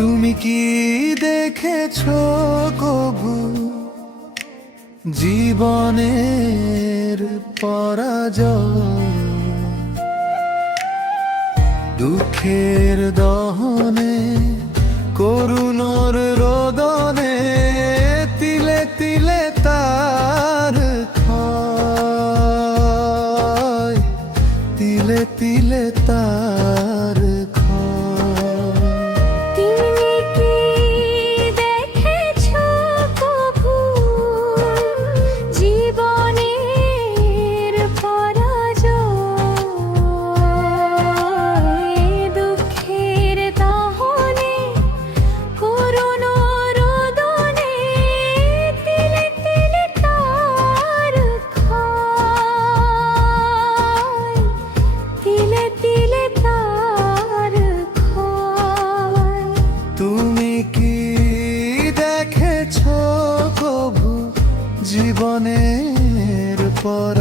তুমি কি দেখেছ কবু? জীবনের পরাজয়। দুঃখের দহনে, করুণর রোদনে, তিলে তিলে তার তিলে তিলে জীবনের পর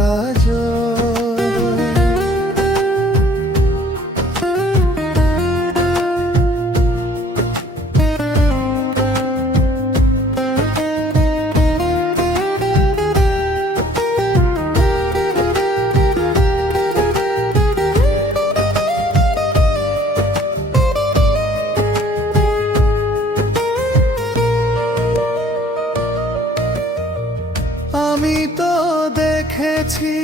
দেখেছি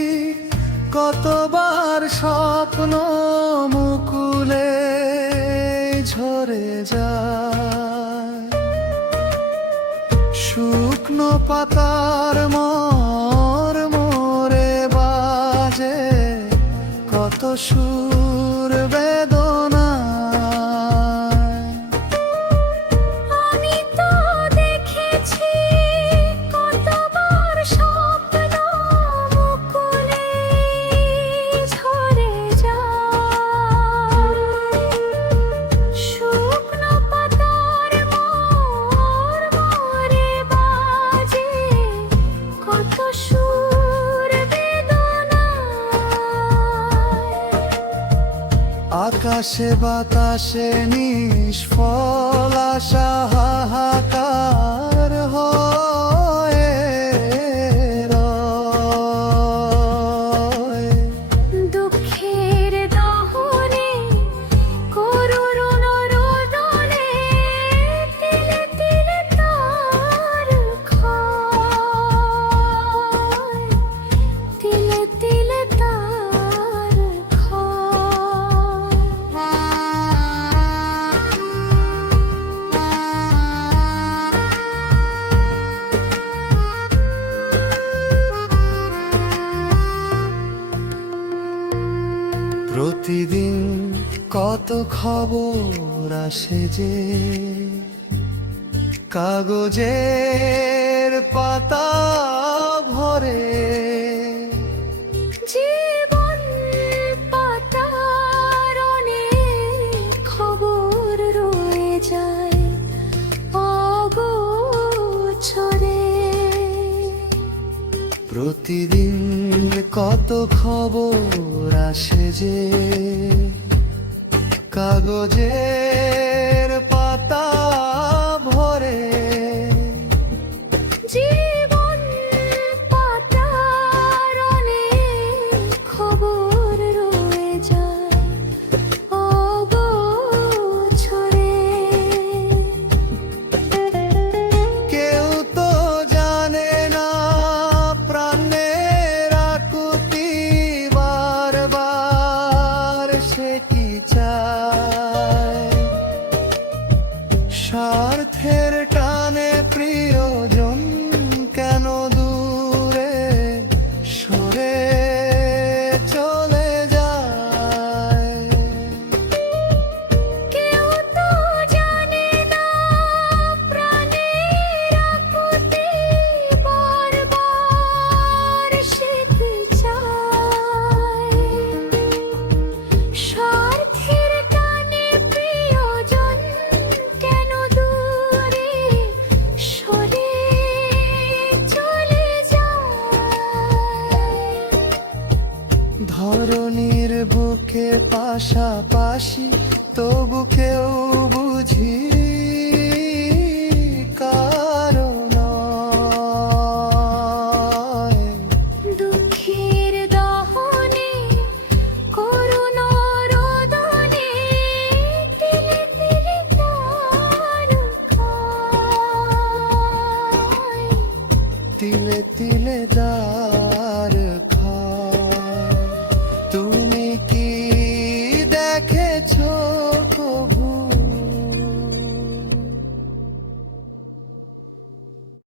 কতবার স্বপ্ন মুকুলে ঝরে যায়। শুকনো পাতার মন আকাশে বাতাসে নিশ কত খবর আসে যে কাগজের পাতা ভরে। খবর রয়ে যায় প্রতিদিন কত খবর আসে যে কাগজের পাশাপাশি তবু কেউ